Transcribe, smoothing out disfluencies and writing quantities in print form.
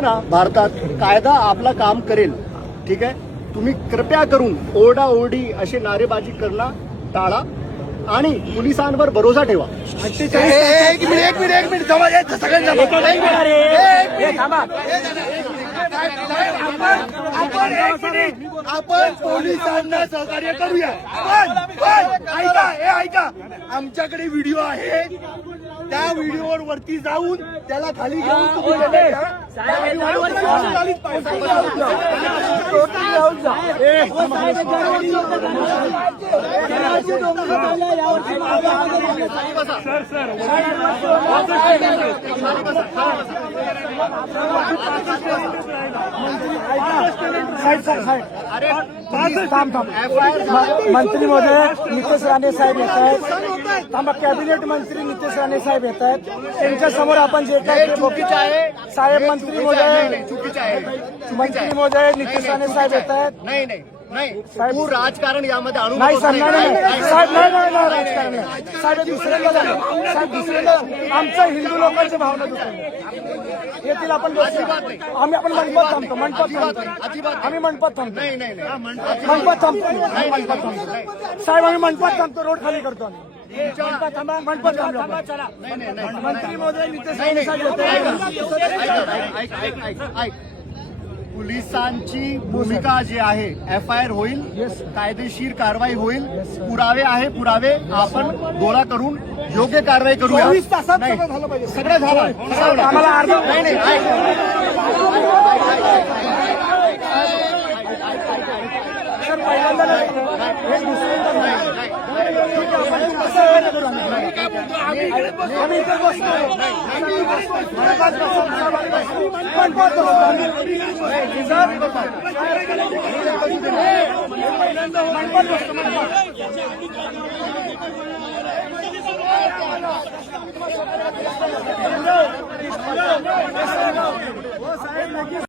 आहे ना भारतात, कायदा आपला काम करेल. ठीक आहे, तुम्ही कृपया करून ओरडाओरडी असे नारेबाजी करणं टाळा आणि पोलिसांवर भरोसा ठेवा. एक मिनिट आपण पोलिसांना सहकार्य करूया. पण ऐका, आमच्याकडे व्हिडिओ आहे, त्या व्हिडिओवर वरती जाऊन त्याला खाली घेऊन मंत्री महोदय नितेश राणे साहेब येत आहेत. थांबा, कॅबिनेट मंत्री नितेश राणे साहेब येत आहेत. त्यांच्या समोर आपण जे काय चुकीचं आहे साहेब मंत्री महोदय चुकीचं आहे. मंत्री महोदय नितेश राणे साहेब येत आहेत. नाही, तू राजकारण यामध्ये आणू नाही नकोस. साहेब, नाही साहेब, नाही राजकारण नाही साहेब. दुसऱ्यांदा झालं साहेब, दुसऱ्यांदा आमच्या हिंदू लोकांच्या भावना दुसऱ्या येतील. आपण आम्ही आपण मंडपात थांबतो, आम्ही मंडपात थांबतो, मंडपात थांबतो साहेब, आम्ही मंडपात थांबतो, रोड खाली करतो आम्ही. मंडपात थांबलो. मंत्री महोदय नितेश राणे साहेब ऐक, पोलिसांची भूमिका जी आहे, FIR होईल, कायदेशीर कारवाई होईल, पुरावे आपण गोळा करून योग्य कारवाई करूया. 24 तासात नाही, सगळं झालं पाहिजे. सगळं झालं. आम्हाला अर्धा नाही, पहिल्यांदा हे दुसऱ्यांदा आम्ही इथे बसतो.